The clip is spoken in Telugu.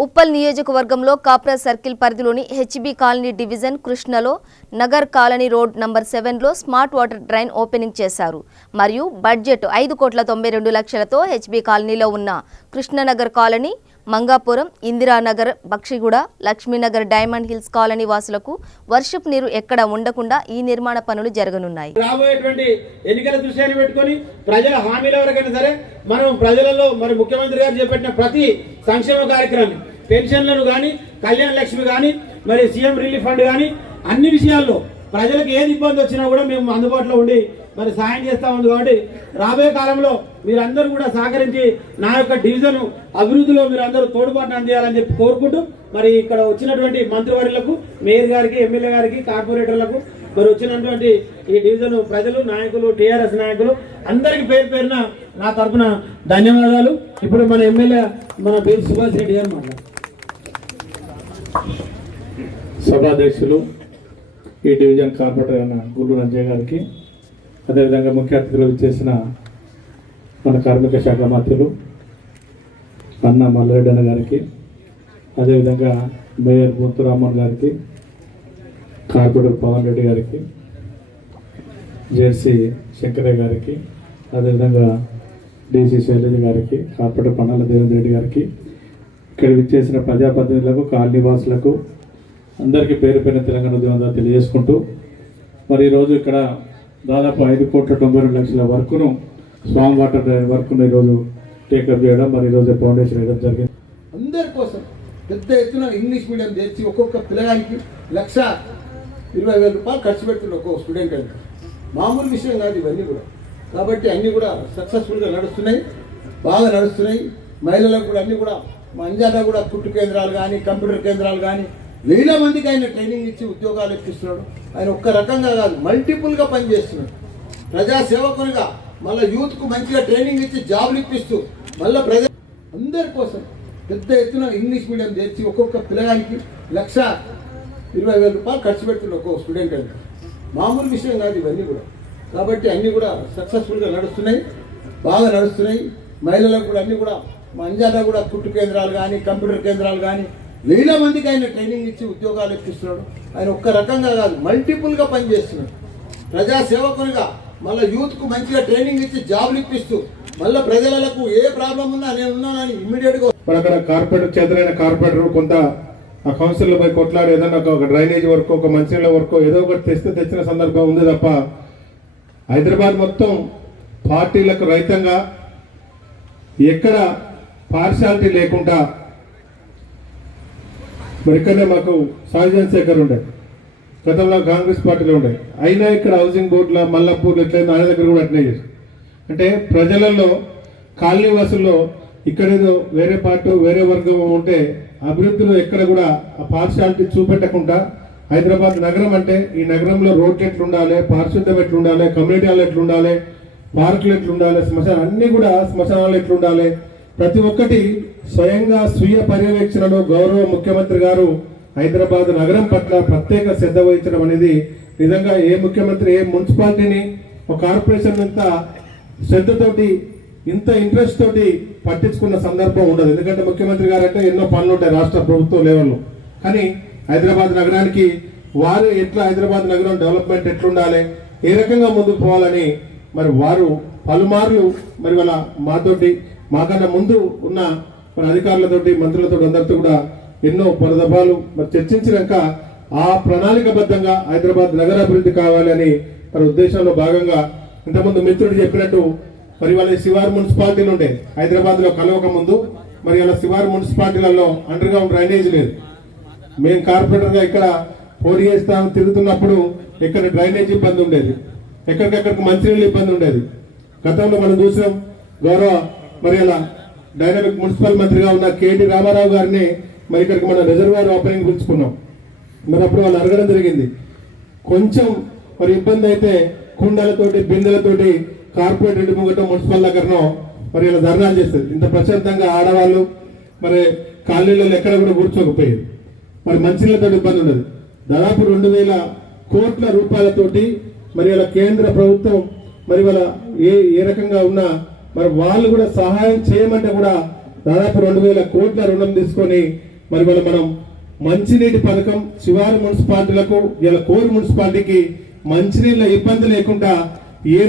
ఉప్పల్ నియోజకవర్గంలో కాప్రా సర్కిల్ పరిధిలోని హెచ్బీ కాలనీ డివిజన్ కృష్ణలో నగర్ కాలనీ రోడ్ నంబర్ 7లో స్మార్ట్ వాటర్ డ్రైన్ ఓపెనింగ్ చేశారు. మరియు బడ్జెట్ 5,92,00,000తో హెచ్బీ కాలనీలో ఉన్న Krishnanagar colony, Mangapuram, Indiranagar, Bakshiguda, Lakshminagar, diamond hills colony వాసులకు వర్షపు నీరు ఎక్కడ ఉండకుండా ఈ నిర్మాణ పనులు జరగనున్నాయి. రాబోయేటువంటి ఎన్నికల దృష్టిని పెట్టుకొని ప్రజల హామీల వరకైనా సరే మనం ప్రజలలో మరి ముఖ్యమంత్రి గారు చేపట్టిన ప్రతి సంక్షేమ కార్యక్రమం, పెన్షన్లను కానీ, కళ్యాణ లక్ష్మి కానీ, మరి సీఎం రిలీఫ్ ఫండ్ కానీ అన్ని విషయాల్లో ప్రజలకు ఏది ఇబ్బంది వచ్చినా కూడా మేము అందుబాటులో ఉండి మరి సాయం చేస్తా ఉంది. కాబట్టి రాబోయే కాలంలో మీరందరూ కూడా సహకరించి నా యొక్క డివిజన్ అభివృద్ధిలో మీరు అందరూ తోడ్పాటును అందియాలని చెప్పి కోరుకుంటూ మరి ఇక్కడ వచ్చినటువంటి మంత్రివర్యులకు, మేయర్ గారికి, ఎమ్మెల్యే గారికి, కార్పొరేటర్లకు, మరి వచ్చినటువంటి ఈ డివిజన్ ప్రజలు, నాయకులు, టీఆర్ఎస్ నాయకులు అందరికి పేరు పేరున నా తరఫున ధన్యవాదాలు. ఇప్పుడు మన ఎమ్మెల్యే మన పేరు సుభాష్ రెడ్డి గారు మాట్లాడారు. సభాధ్యక్షులు, ఈ డివిజన్ కార్పొరేటర్ అయిన గుళ్ళు రంజయ్య గారికి, అదేవిధంగా ముఖ్య అతిథులు ఇచ్చేసిన మన కార్మిక శాఖ మంత్రులు అన్న మల్లారెడ్డి అన్న గారికి, అదేవిధంగా మేయర్ బూంతురామన్ గారికి, కార్పొరేటర్ పవన్ రెడ్డి గారికి, జెర్సీ శంకరయ్య గారికి, అదేవిధంగా డిసి శైలజ గారికి, కార్పొరేటర్ పన్నాల దేవేంద్ర రెడ్డి గారికి, ఇక్కడ విచ్చేసిన ప్రజాప్రతినిధులకు, కాలనీవాసులకు అందరికీ పేరు పేరున తెలంగాణ ఉద్యమం తెలియజేసుకుంటూ మరి ఈరోజు ఇక్కడ దాదాపు 5,92,00,000 వర్కును స్వామి వాటర్ వర్క్ను ఈరోజు టేకప్ చేయడం, మరి ఈరోజు ఫౌండేషన్ వేయడం జరిగింది. అందరి కోసం పెద్ద ఎత్తున ఇంగ్లీష్ మీడియం తెచ్చి ఒక్కొక్క పిల్లగానికి 1,20,000 ఖర్చు పెడుతున్న ఒక్కొక్క స్టూడెంట్ అంటే మామూలు విషయం కాదు ఇవన్నీ కూడా. కాబట్టి అన్నీ కూడా సక్సెస్ఫుల్గా నడుస్తున్నాయి, బాగా నడుస్తున్నాయి. మహిళలకు కూడా అన్నీ కూడా మా అంజాదా కూడా కుట్టు కేంద్రాలు కానీ, కంప్యూటర్ కేంద్రాలు కానీ 1,000 మందికి ఆయన ట్రైనింగ్ ఇచ్చి ఉద్యోగాలు ఇప్పిస్తున్నాడు. ఆయన ఒక్క రకంగా కాదు, మల్టిపుల్గా పనిచేస్తున్నాడు. ప్రజాసేవకునిగా మళ్ళీ యూత్కు మంచిగా ట్రైనింగ్ ఇచ్చి జాబులు ఇప్పిస్తూ మళ్ళీ అందరి కోసం పెద్ద ఎత్తున ఇంగ్లీష్ మీడియం తెచ్చి ఒక్కొక్క పిల్లగానికి 1,20,000 ఖర్చు పెడుతున్న ఒక్కొక్క స్టూడెంట్ అంటే మామూలు విషయం కాదు ఇవన్నీ కూడా. కాబట్టి అన్నీ కూడా సక్సెస్ఫుల్గా నడుస్తున్నాయి, బాగా నడుస్తున్నాయి. మహిళలకు కూడా అన్నీ కూడా మా అంజాదా కూడా కుట్టు కేంద్రాలు కానీ, కంప్యూటర్ కేంద్రాలు కానీ 1,000 మందికి ఆయన ట్రైనింగ్ ఇచ్చి ఉద్యోగాలు ఇప్పిస్తున్నాడు. ఆయన ఒక్క రకంగా కాదు, మల్టిపుల్గా పనిచేస్తున్నాడు. ప్రజాసేవకునిగా మళ్ళీ యూత్కు మంచిగా ట్రైనింగ్ ఇచ్చి జాబులు ఇప్పిస్తూ మళ్ళీ ప్రజలకు ఏ ప్రాబ్లం ఉన్నా నేను ఉన్నానని ఇమ్మీడియట్గా అక్కడ కార్పొరేటర్ చేతనైన కార్పొరేటర్ కొంత ఆ కౌన్సిల్లో పోయి కొట్లాడి ఏదైనా ఒక డ్రైనేజ్ వర్క్, ఒక మంచినీళ్ళ వర్క్ ఏదో ఒకటి తెచ్చిన సందర్భం ఉంది తప్ప హైదరాబాద్ మొత్తం పార్టీలకు రహితంగా ఎక్కడ పార్షాలిటీ లేకుండా మరి ఇక్కడనే మాకు సాయుజన్ శేఖర్ ఉండే, గతంలో కాంగ్రెస్ పార్టీలో ఉండే, అయినా ఇక్కడ హౌసింగ్ బోర్డులో మల్లపూర్ ఎట్లయినా ఆయన దగ్గర కూడా అట్నే చేసి అంటే ప్రజలలో కాలనీ వాసుల్లో ఇక్కడేదో వేరే పార్టీ వేరే వర్గం ఉంటే అభివృద్ధిలో ఎక్కడ కూడా ఆ పార్షాలిటీ చూపెట్టకుండా హైదరాబాద్ నగరం అంటే ఈ నగరంలో రోడ్లు ఎట్లుండాలి, పారిశుద్ధ్యం ఎట్లుండాలి, కమ్యూనిటీ హాల్ ఎట్లుండాలి, పార్కులు ఎట్లుండాలి, శ్మశానం అన్ని కూడా శ్మశానాలు ఎట్లుండాలి, ప్రతి ఒక్కటి స్వయంగా స్వీయ పర్యవేక్షణలో గౌరవ ముఖ్యమంత్రి గారు హైదరాబాద్ నగరం పట్ల ప్రత్యేక శ్రద్ధ వహించడం అనేది నిజంగా ఏ ముఖ్యమంత్రి ఏ మున్సిపాలిటీని ఒక కార్పొరేషన్ ఇంత శ్రద్ధతోటి ఇంత ఇంట్రెస్ట్ తోటి పట్టించుకున్న సందర్భం ఉండదు. ఎందుకంటే ముఖ్యమంత్రి గారు అంటే ఎన్నో పనులు ఉంటాయి రాష్ట్ర ప్రభుత్వం లెవెల్లో, కానీ హైదరాబాద్ నగరానికి వారు ఎట్లా హైదరాబాద్ నగరం డెవలప్మెంట్ ఎట్లుండాలి, ఏ రకంగా ముందుకు పోవాలని మరి వారు పలుమార్లు మరి వాళ్ళ మాకన్నా ముందు ఉన్న మన అధికారులతోటి, మంత్రులతో అందరితో కూడా ఎన్నో పరదభాలు మరి చర్చించినాక ఆ ప్రణాళికబద్ధంగా హైదరాబాద్ నగర అభివృద్ధి కావాలి అని మరి ఉద్దేశంలో భాగంగా ఇంతకుముందు మిత్రుడు చెప్పినట్టు మరి వాళ్ళ శివారు మున్సిపాలిటీలు ఉండే హైదరాబాద్లో కలవక ముందు మరి వాళ్ళ శివారు మున్సిపాలిటీలలో అండర్ గ్రౌండ్ డ్రైనేజ్ లేదు. మేము కార్పొరేటర్గా ఇక్కడ పోటీ చేస్తాం తిరుగుతున్నప్పుడు ఇక్కడ డ్రైనేజ్ ఇబ్బంది ఉండేది, ఎక్కడికెక్కడికి మంచినీళ్ళు ఇబ్బంది ఉండేది. గతంలో మనం చూసినాం గౌరవ మరి అలా డైనామిక్ మున్సిపల్ మంత్రిగా ఉన్న కేటీ రామారావు గారిని మరి ఇక్కడికి మన రిజర్వాయర్ ఓపెనింగ్ పిలుచుకున్నాం. మరి అప్పుడు వాళ్ళు అడగడం జరిగింది, కొంచెం మరి ఇబ్బంది అయితే కుండలతోటి బిందెలతోటి కార్పొరేట్ ముంగట మున్సిపల్ దగ్గరనో మరి ఇలా ధర్నాలు చేస్తుంది. ఇంత ప్రశాంతంగా ఆడవాళ్ళు మరి కాలనీలలో ఎక్కడ కూడా కూర్చోకపోయేది. మరి మంచినీళ్ళతో ఇబ్బంది ఉండదు. దాదాపు 2,000 కోట్ల రూపాయలతోటి మరి ఇలా కేంద్ర ప్రభుత్వం మరి వాళ్ళ ఏ రకంగా ఉన్నా మరి వాళ్ళు కూడా సహాయం చేయమంటే కూడా దాదాపు 2,000 కోట్ల రుణం తీసుకొని మరి మనం మంచినీటి పథకం శివారు మున్సిపాలిటీలకు ఇలా కోరు మున్సిపాలిటీకి మంచినీళ్ళ ఇబ్బంది లేకుండా ఏ